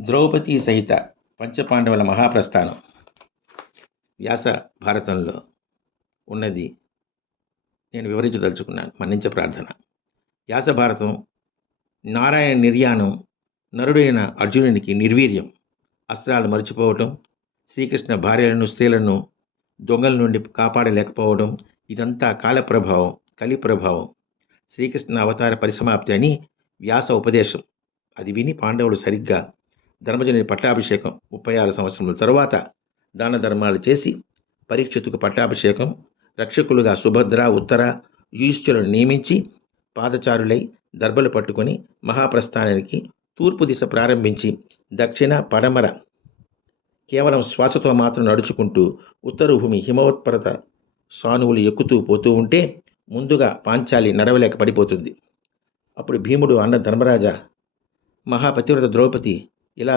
ద్రౌపది సహిత పంచపాండవుల మహాప్రస్థానం వ్యాస భారతంలో ఉన్నది నేను వివరించదలుచుకున్నాను. మన్నించ ప్రార్థన. వ్యాస భారతం నారాయణ నిర్యాణం నరుడైన అర్జునునికి నిర్వీర్యం అస్త్రాలు మర్చిపోవటం శ్రీకృష్ణ భార్యలను స్త్రీలను దొంగల నుండి కాపాడలేకపోవడం ఇదంతా కాల ప్రభావం కలి ప్రభావం శ్రీకృష్ణ అవతార పరిసమాప్తి అని వ్యాస ఉపదేశం. అది విని పాండవులు సరిగ్గా ధర్మజనుని పట్టాభిషేకం ముప్పై ఆరు సంవత్సరముల తరువాత దాన ధర్మాలు చేసి పరీక్షితుకు పట్టాభిషేకం రక్షకులుగా సుభద్ర ఉత్తర యుయుష్ఠులను నియమించి పాదచారులై దర్బలు పట్టుకొని మహాప్రస్థానానికి తూర్పు దిశ ప్రారంభించి దక్షిణ పడమర కేవలం శ్వాసతో మాత్రం నడుచుకుంటూ ఉత్తర భూమి హిమవత్పర్వత సానువులు ఎక్కుతూ పోతూ ఉంటే ముందుగా పాంచాలి నడవలేక పడిపోతుంది. అప్పుడు భీముడు అన్న ధర్మరాజా మహాపతివ్రత ద్రౌపది ఇలా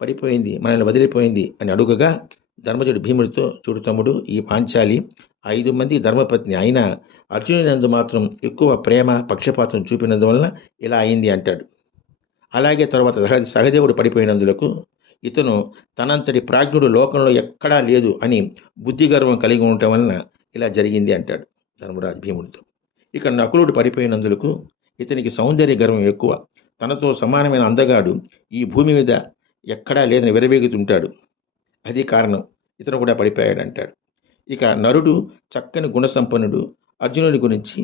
పడిపోయింది మనల్ని వదిలిపోయింది అని అడుగగా ధర్మజుడు భీముడితో చూడు తమ్ముడు ఈ పాంచాలి ఐదు మంది ధర్మపత్ని అయినా అర్జునునందు మాత్రం ఎక్కువ ప్రేమ పక్షపాతం చూపినందువలన ఇలా అయింది అంటాడు. అలాగే తర్వాత సహ సహదేవుడు పడిపోయినందులకు ఇతను తనంతటి ప్రాజ్ఞుడు లోకంలో ఎక్కడా లేదు అని బుద్ధి గర్వం కలిగి ఉండటం వలన ఇలా జరిగింది అంటాడు ధర్మరాజు భీముడితో. ఇక నకులుడు పడిపోయినందులకు ఇతనికి సౌందర్య గర్వం ఎక్కువ. తనతో సమానమైన అందగాడు ఈ భూమి మీద ఎక్కడా లేదని విరవేగుతుంటాడు అది కారణం ఇతను కూడా పడిపోయాడు అంటాడు ఇక నరుడు చక్కని గుణసంపన్నుడు అర్జునుడి గురించి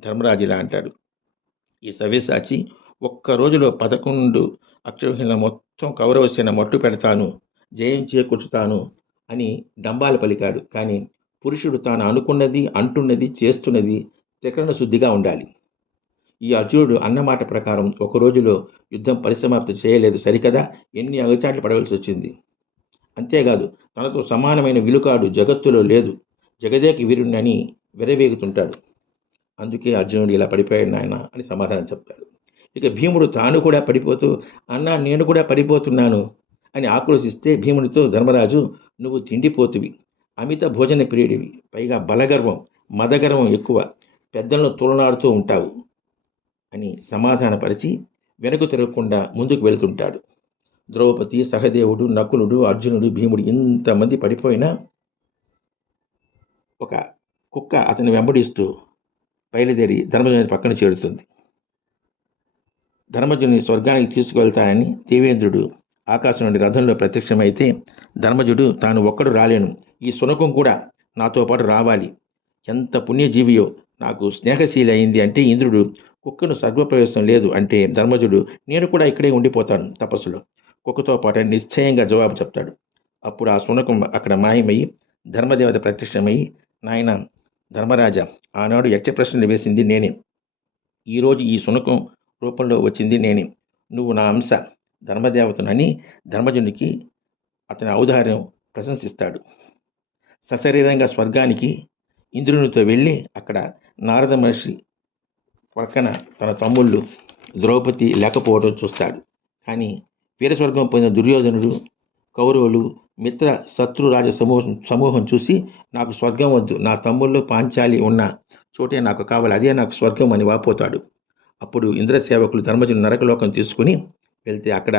ధర్మరాజు ఇలా అంటాడు. ఈ సవ్యసాచి ఒక్క రోజులో పదకొండు అక్షరహీన మొత్తం కౌరవసేన మట్టు పెడతాను జయం చేకూర్చుతాను అని డంబాలు పలికాడు. కానీ పురుషుడు తాను అనుకున్నది అంటున్నది చేస్తున్నది త్రికరణ శుద్ధిగా ఉండాలి. ఈ అర్జునుడు అన్నమాట ప్రకారం ఒక రోజులో యుద్ధం పరిసమాప్తి చేయలేదు. సరికదా? ఎన్ని అగచాట్లు పడవలసి వచ్చింది? అంతేకాదు తనతో సమానమైన విలుకాడు జగత్తులో లేదు. జగదేకి వీరుణ్ణని విరవేగుతుంటాడు. అందుకే అర్జునుడు ఇలా పడిపోయాడు నాయన అని సమాధానం చెప్తాడు. ఇక భీముడు తాను కూడా పడిపోతూ అన్నా నేను కూడా పడిపోతున్నాను అని ఆక్రోశిస్తే భీమునితో ధర్మరాజు నువ్వు తిండిపోతువి. అమిత భోజన ప్రియుడివి. పైగా బలగర్వం మదగర్వం ఎక్కువ. పెద్దలను తులనాడుతూ ఉంటావు. అని సమాధానపరిచి వెనక్కు తిరగకుండా ముందుకు వెళ్తుంటాడు. ద్రౌపది సహదేవుడు నకులుడు అర్జునుడు భీముడు ఇంతమంది పడిపోయినా ఒక కుక్క అతన్ని వెంబడిస్తూ బయలుదేరి ధర్మజుని పక్కన చేరుతుంది. ధర్మజుని స్వర్గానికి తీసుకువెళ్తానని దేవేంద్రుడు ఆకాశం నుండి రథంలో ప్రత్యక్షమైతే ధర్మజుడు తాను ఒక్కడు రాలేను. ఈ శునకం కూడా నాతో పాటు రావాలి. ఎంత పుణ్యజీవియో నాకు స్నేహశీలి అయింది అంటే ఇంద్రుడు కుక్కను సర్వప్రవేశం లేదు అంటే ధర్మజుడు నేను కూడా ఇక్కడే ఉండిపోతాను తపస్సులో. కుక్కతో పాటు నిశ్చయంగా జవాబు చెప్తాడు. అప్పుడు ఆ శునకం అక్కడ మాయమయ్యి ధర్మదేవత ప్రత్యక్షమై నాయన ధర్మరాజా ఆనాడు యక్ష ప్రశ్నలు వేసింది నేనే ఈరోజు ఈ శునకం రూపంలో వచ్చింది నేనే. నువ్వు నా అంశ ధర్మదేవతనని ధర్మజునికి అతని ఔదార్యం ప్రశంసిస్తాడు. సశరీరంగా స్వర్గానికి ఇంద్రునితో వెళ్ళి అక్కడ నారద మహర్షి పక్కన తన తమ్ముళ్ళు ద్రౌపది లేకపోవడం చూస్తాడు. కానీ వీరస్వర్గం పొందిన దుర్యోధనుడు కౌరవులు మిత్ర శత్రు రాజ సమూహం సమూహం చూసి నాకు స్వర్గం వద్దు నా తమ్ముళ్ళు పాంచాలి ఉన్న చోటే నాకు కావాలి అదే నాకు స్వర్గం అని వాపోతాడు. అప్పుడు ఇంద్రసేవకులు ధర్మజుని నరకలోకం తీసుకుని వెళ్తే అక్కడ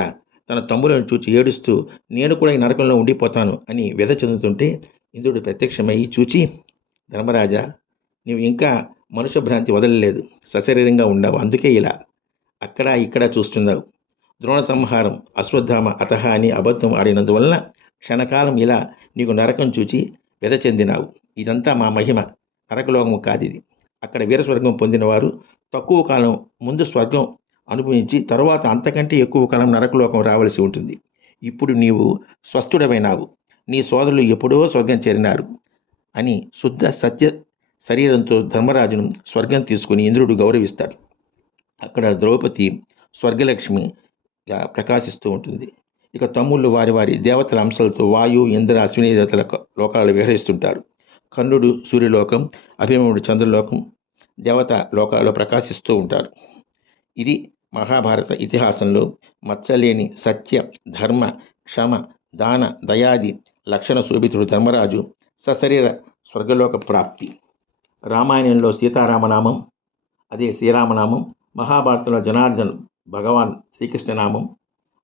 తన తమ్ములను చూచి ఏడుస్తూ నేను కూడా ఈ నరకంలో ఉండిపోతాను అని వ్యధ చెందుతుంటే ఇంద్రుడు ప్రత్యక్షమై చూచి ధర్మరాజా నీవు ఇంకా మనుష్య భ్రాంతి వదలలేదు. సశరీరంగా ఉండవు. అందుకే ఇలా. అక్కడ ఇక్కడ చూస్తున్నావు. ద్రోణ సంహారం అశ్వత్థామ అతహ అని అబద్ధం ఆడినందువలన క్షణకాలం ఇలా నీకు నరకం చూచి వ్యధ చెందినావు. ఇదంతా మా మహిమ. నరకలోకము కాదిది. అక్కడ వీరస్వర్గం పొందినవారు తక్కువ కాలం ముందు స్వర్గం అనుభవించి తరువాత అంతకంటే ఎక్కువ కాలం నరకలోకం రావలసి ఉంటుంది. ఇప్పుడు నీవు స్వస్థుడమైనావు నీ సోదరులు ఎప్పుడో స్వర్గం చేరినారు అని శుద్ధ సత్య శరీరంతో ధర్మరాజును స్వర్గం తీసుకుని ఇంద్రుడు గౌరవిస్తాడు. అక్కడ ద్రౌపది స్వర్గలక్ష్మిగా ప్రకాశిస్తూ ఉంటుంది. ఇక తమ్ముళ్ళు వారి వారి దేవతల అంశాలతో వాయు ఇంద్ర అశ్విని దేవతల లోకాలు విహరిస్తుంటారు. కర్ణుడు సూర్యలోకం అభిమనుడు చంద్రలోకం దేవత లోకాలలో ప్రకాశిస్తూ ఉంటారు. ఇది మహాభారత ఇతిహాసంలో మచ్చలేని సత్య ధర్మ క్షమ దాన దయాది లక్షణ శోభితుడు ధర్మరాజు సశరీర స్వర్గలోక ప్రాప్తి. రామాయణంలో సీతారామనామం అదే శ్రీరామనామం మహాభారతంలో జనార్దన్ భగవాన్ శ్రీకృష్ణనామం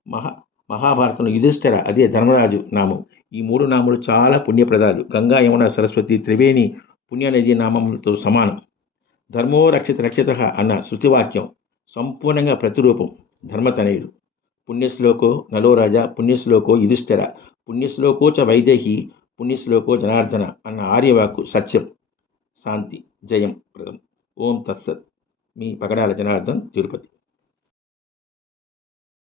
మహా మహాభారతంలో యుధిష్ఠిర అదే ధర్మరాజు నామం. ఈ మూడు నాములు చాలా పుణ్యప్రదాలు. గంగా యమున సరస్వతి త్రివేణి పుణ్యనది నామములతో సమానం. ధర్మో రక్షిత రక్షిత అన్న శృతివాక్యం సంపూర్ణంగా ప్రతిరూపం. ధర్మతనయుడు. పుణ్యశ్లోకో నలోరాజ పుణ్యశ్లోకో యుధిష్ఠిర పుణ్యశ్లోకో చ వైదేహి పుణ్యశ్లోకో జనార్దన అన్న ఆర్యవాకు సత్యం. శాంతి జయం ప్రదం ఓం తత్సత్ మీ పగడాల జనార్దన్ తిరుపతి